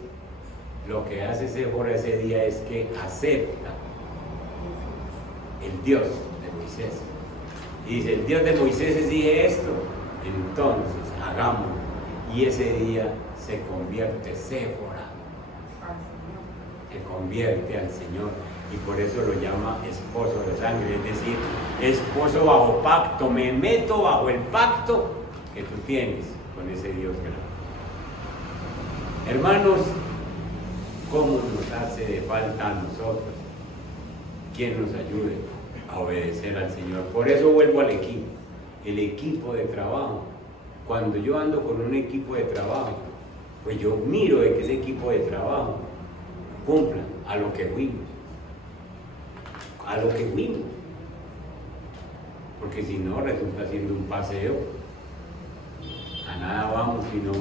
lo que hace Séfora ese día es que acepta el Dios de Moisés y dice, el Dios de Moisés exige esto, entonces hagámoslo. Y ese día se convierte Séfora, se convierte al Señor, y por eso lo llama esposo de sangre, es decir, esposo bajo pacto. Me meto bajo el pacto que tú tienes con ese Dios grande. Hermanos, ¿cómo nos hace de falta a nosotros quien nos ayude a obedecer al Señor? Por eso vuelvo al equipo, el equipo de trabajo. Cuando yo ando con un equipo de trabajo, pues yo miro de que ese equipo de trabajo cumpla a lo que fuimos, porque si no resulta siendo un paseo, a nada vamos si no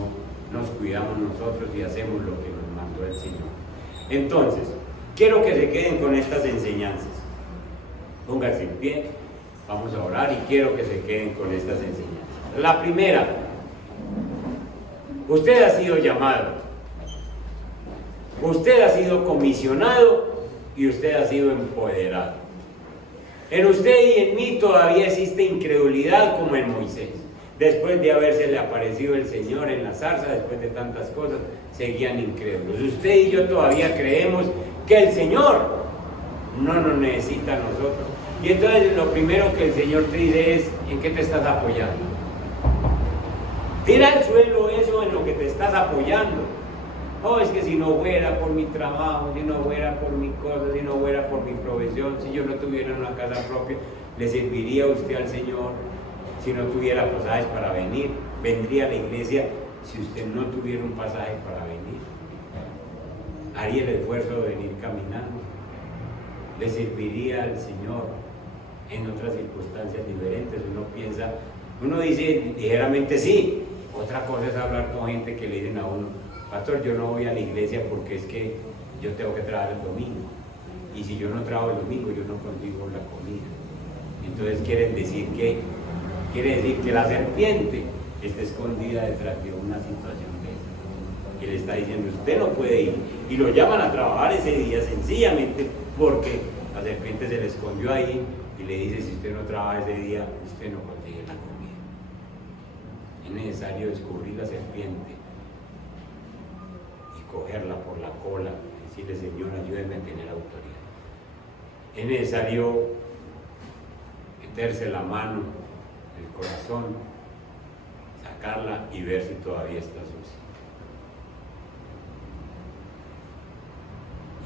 nos cuidamos nosotros y hacemos lo que nos mandó el Señor. Entonces, quiero que se queden con estas enseñanzas, pónganse en pie, vamos a orar y quiero que se queden con estas enseñanzas. La primera, usted ha sido llamado, usted ha sido comisionado y usted ha sido empoderado. En usted y en mí todavía existe incredulidad como en Moisés. Después de habérsele aparecido el Señor en la zarza, después de tantas cosas, seguían incrédulos. Usted y yo todavía creemos que el Señor no nos necesita a nosotros. Y entonces lo primero que el Señor te dice es, ¿en qué te estás apoyando? Tira al suelo eso en lo que te estás apoyando. Oh, es que si no fuera por mi trabajo, si no fuera por mi cosa, si no fuera por mi profesión, si yo no tuviera una casa propia, ¿le serviría a usted al Señor si no tuviera pasajes para venir? ¿Vendría a la iglesia si usted no tuviera un pasaje para venir? ¿Haría el esfuerzo de venir caminando? ¿Le serviría al Señor en otras circunstancias diferentes? Uno dice ligeramente sí. Otra cosa es hablar con gente que le dicen a uno, pastor, yo no voy a la iglesia porque es que yo tengo que trabajar el domingo. Y si yo no trabajo el domingo, yo no consigo la comida. Entonces quiere decir que la serpiente está escondida detrás de una situación de esa. Y le está diciendo, usted no puede ir. Y lo llaman a trabajar ese día sencillamente porque la serpiente se le escondió ahí y le dice, si usted no trabaja ese día, usted no consigue la comida. Es necesario descubrir la serpiente y cogerla por la cola, decirle, Señor, ayúdeme a tener autoridad. Es necesario meterse la mano en el corazón, sacarla y ver si todavía está sucia.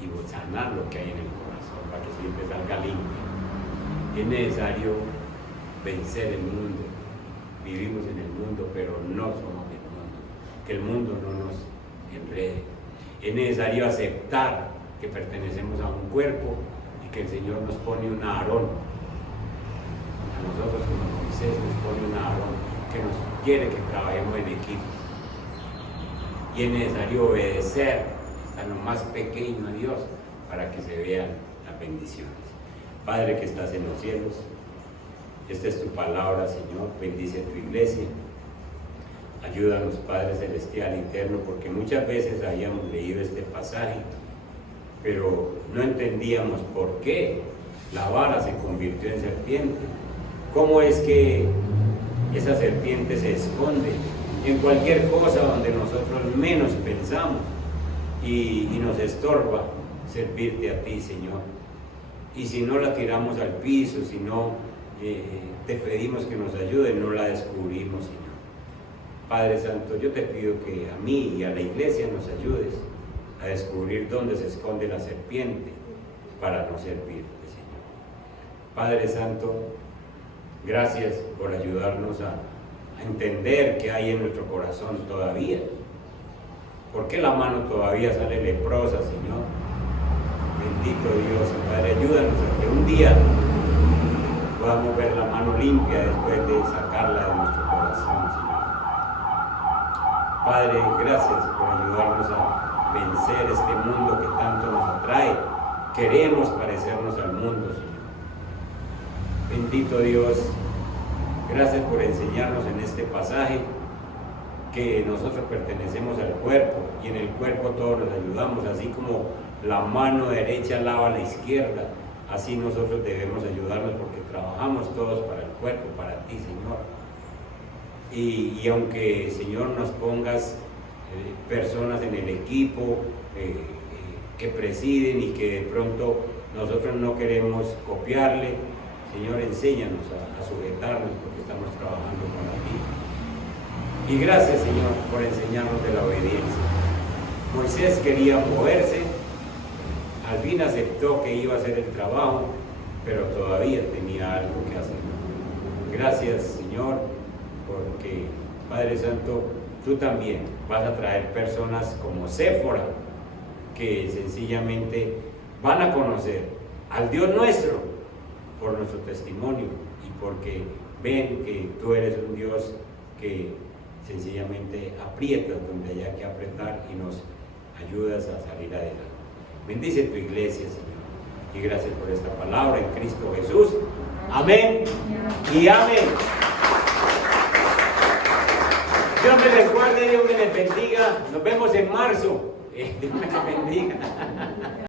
Y sanar lo que hay en el corazón para que siempre salga limpio. Es necesario vencer el mundo. Vivimos en el mundo, pero no somos del mundo. Que el mundo no nos enrede. Es necesario aceptar que pertenecemos a un cuerpo y que el Señor nos pone un Aarón nosotros como Moisés nos pone un Aarón que nos quiere que trabajemos en equipo. Y es necesario obedecer hasta lo más pequeño a Dios para que se vean las bendiciones. Padre que estás en los cielos, esta es tu palabra, Señor, bendice tu iglesia. Ayúdanos, Padre Celestial Eterno, porque muchas veces habíamos leído este pasaje, pero no entendíamos por qué la vara se convirtió en serpiente. ¿Cómo es que esa serpiente se esconde en cualquier cosa donde nosotros menos pensamos y nos estorba servirte a ti, Señor? Y si no la tiramos al piso, si no te pedimos que nos ayude, no la descubrimos, Señor. Padre Santo, yo te pido que a mí y a la iglesia nos ayudes a descubrir dónde se esconde la serpiente para no servirte, Señor. Padre Santo, gracias por ayudarnos a entender qué hay en nuestro corazón todavía. ¿Por qué la mano todavía sale leprosa, Señor? Bendito Dios, Padre, ayúdanos a que un día podamos ver la mano limpia después de sacarla de nuestro corazón, Señor. Padre, gracias por ayudarnos a vencer este mundo que tanto nos atrae. Queremos parecernos al mundo, Señor. Bendito Dios, gracias por enseñarnos en este pasaje que nosotros pertenecemos al cuerpo y en el cuerpo todos nos ayudamos, así como la mano derecha lava a la izquierda, así nosotros debemos ayudarnos porque trabajamos todos para el cuerpo, para ti, Señor. Y aunque, Señor, nos pongas personas en el equipo que presiden y que de pronto nosotros no queremos copiarle, Señor, enséñanos a sujetarnos porque estamos trabajando para ti. Y gracias, Señor, por enseñarnos de la obediencia. Moisés quería moverse, al fin aceptó que iba a hacer el trabajo, pero todavía tenía algo que hacer. Gracias, Señor, porque, Padre Santo, tú también vas a traer personas como Séfora, que sencillamente van a conocer al Dios nuestro por nuestro testimonio y porque ven que tú eres un Dios que sencillamente aprietas donde haya que apretar y nos ayudas a salir adelante. Bendice tu iglesia, Señor, y gracias por esta palabra en Cristo Jesús. Amén y amén. Dios me les guarde, Dios me les bendiga. Nos vemos en marzo. Dios me les bendiga.